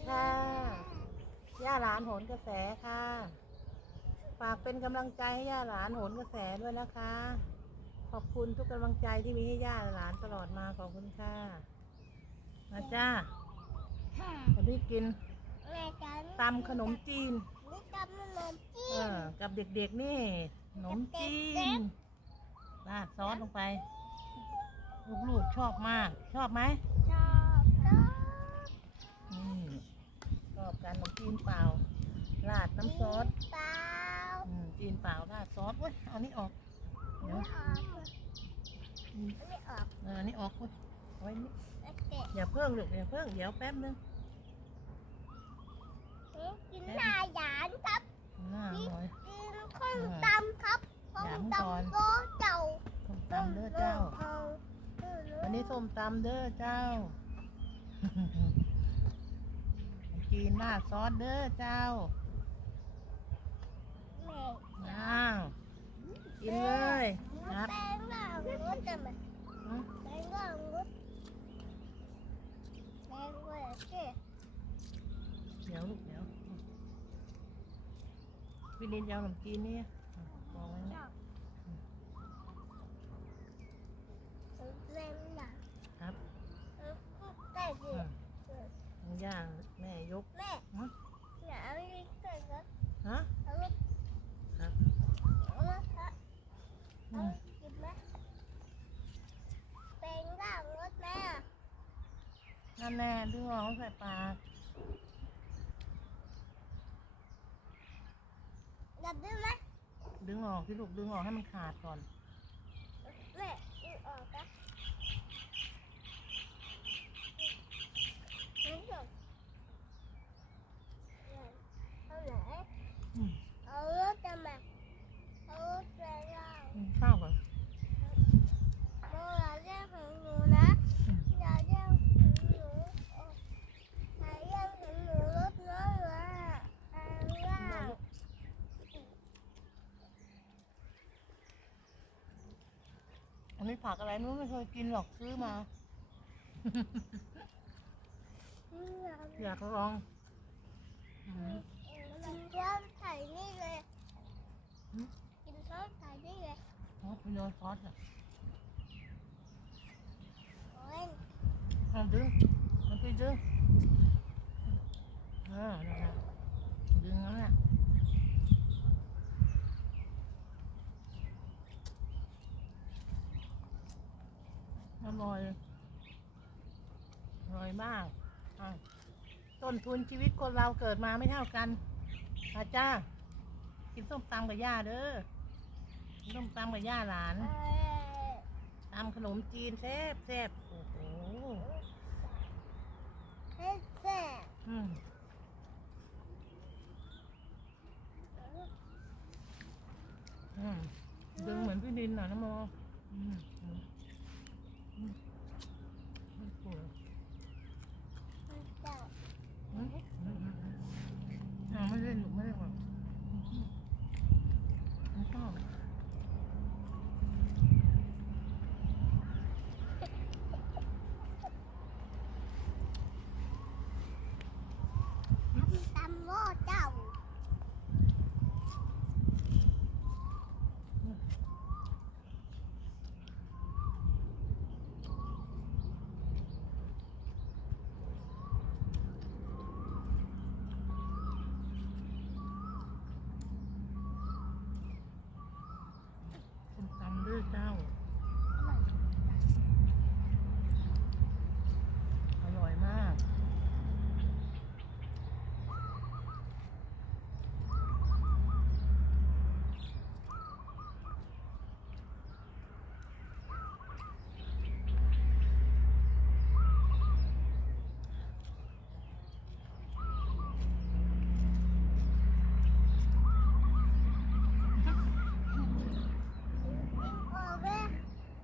วัสดีค่ะ ย่าหลานโหนกระแสค่ะ ฝากเป็นกำลังใจให้ย่าหลานโหนกระแสด้วยนะคะ ขอบคุณทุกกำลังใจที่มีให้ย่าหลานตลอดมาขอบคุณค่ะมาจ้าค่ะวันนี้กินแม่จันตำขนมจีนนี่ตำขนมจีเอนอกับเด็กๆนี่ขนมจีนราดซอสลงไป ลูกๆชอบมาก ชอบไหม ชอบชอบ นี่ชอบกันขนม จีนเปล่าราดน้ำซอสเปล่าอืมจีนเปล่าราดซอสเว้ยเอานี่ออกเดี๋ยวไม่ออกอืมไม่ออกเอออันนี้ออกเว้ยเอาไว้นี่โอเคอย่าเพิ่งลูกอย่าเพิ่งเดี๋ยวแป๊บนึงกินหน้าหยานครับน่าอร่อยกินข้าวตำครับข้าวหยามก่อนตำโตเจ้าส้มตำเด้อเจ้าวันนี้ส้มตำเด้อเจ้า จีนราดซอสเด้อเจ้าแม่อ้าวกินเลยครับแป้งหน้างดจะมาอืมแป้งหน้างดแป้งก็โอเคเดี๋ยวลูกเดี๋ยวพี่ลินจะเอาขนมจีนนี่มองไว้ชนะอบแป้งหน้าครับเออได้สิอืมน้องย่าแม่ยก แม่ ฮะ อย่าเอาลิ้นเกิดครับ ฮะ เอาลูก ครับ เอาลูกครับ อื เอา ม กินไหมเป็นร่างรถแม่ นั่น แน่ดึงออกใส่ปากดับดึงไหมดึงออกที่ลูกดึงออกให้มันขาดก่อนแม่ดึงออกนะดึงออกเอาไหน อืม เอารถจะมาเอารถไปร่าง อืมข้าวก่อน โมอย่าเรียกของหนูนะ อืม อย่าเรียกของหนูอย่าเรียกของหนูรถน้อยว่าเอาล่าง อันนี้ผักอะไรนู้นไม่เคยกินหรอกซื้อมา อยากลองอืมกินข้าวใส่นี่เลยหืมกินข้าวใส่นี่เลยอ๋อคุณโยนซอสอะโอ้ยเอาดึงมันไปดึงเออนั่นแหละดึงนั่นแหละ อร่อย อร่อยมากอะต้นทุนชีวิตคนเราเกิดมาไม่เท่ากันอาจ้า กินส้มตำกับย่าเด้อกินส้มตำกับย่าหลานเอ้ยตำขนมจีนแซ่บแซ่บโอ้โหให้แซ่อืมอืมดึงเหมือนพี่ดินหน่อยนะโมอืม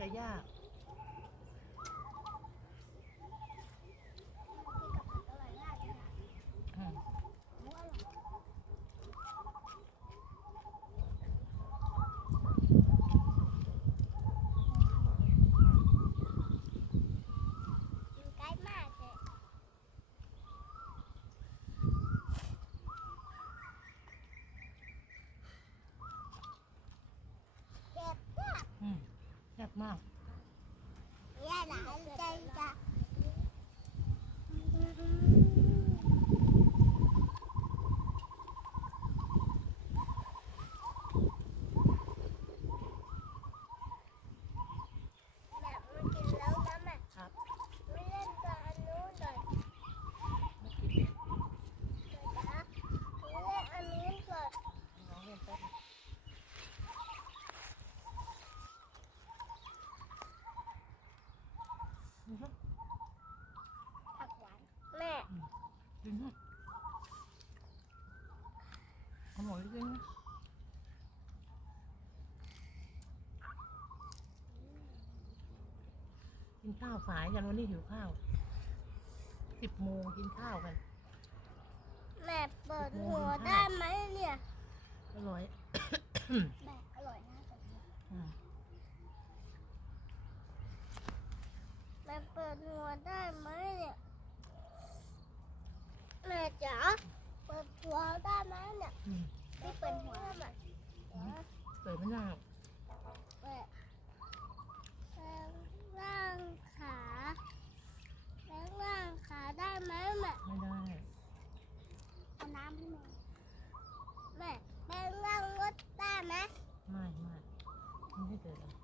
ก็ยาก กินข้าวสายกันวันนี้หิวข้าวสิบโมงกินข้าวกันแม่เปิดหัวได้ไหมเนี่ยอร่อยแม่อร่อยนะอืมแม่เปิดหัวได้ไหมเนี่ยแม่จะ 힘들다.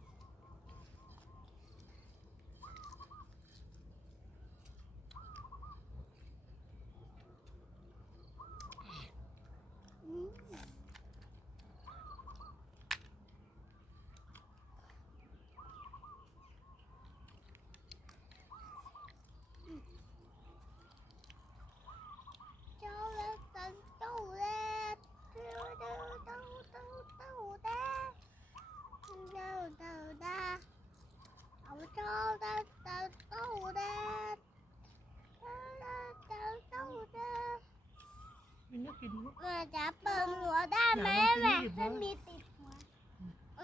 แม่แม่มันมีติดหัว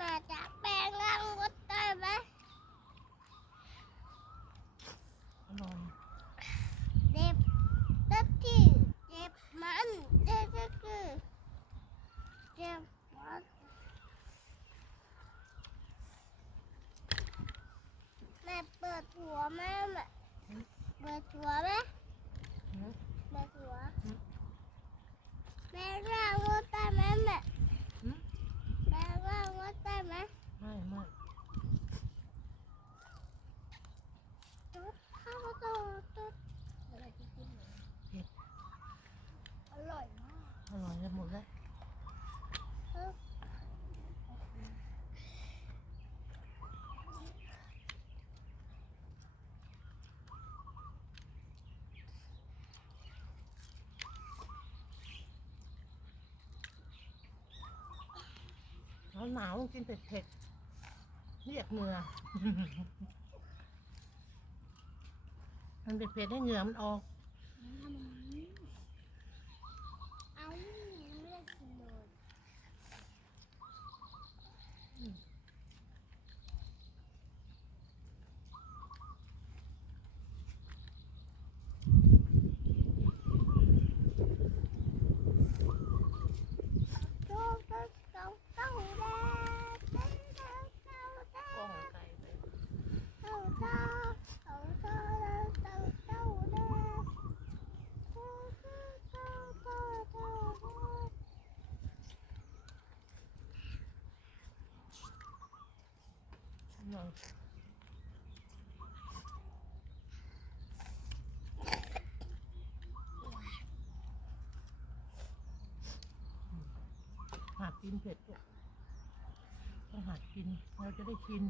มาจะแปลงร่างรถได้ไหมเด็บเด็บที่เด็บมันเด็บก็คือเด็บมันแม่เปิดหัว กันหมดเราหนาวกินเผ็ดๆเรียกเหงื่อ มันเผ็ดๆให้เหงื่อมันออก หาดกินเผ็ดด้วยต้องหาดกิน เราจะได้กิน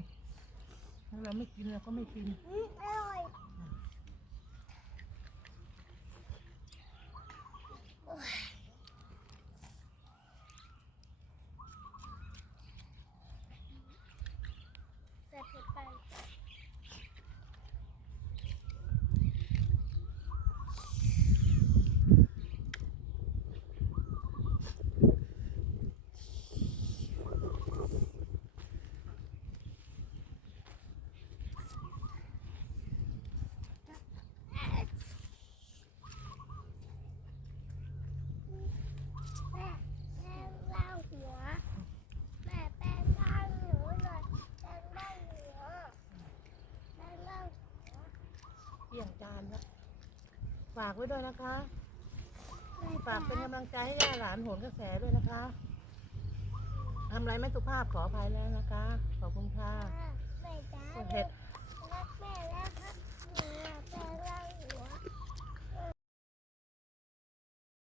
ถ้าเราไม่กินเราก็ไม่กิน เรืออ้วกกว่ากินลี่ยงจานแล้วฝากไว้ด้วยนะคะฝากเป็นกำลังใจให้ย่าหลานโหนกระแสด้วยนะคะทำอะไรไม่สุภาพขออภัยแล้วนะคะ ขอบคุณค่ะไม่จ้าเห็ด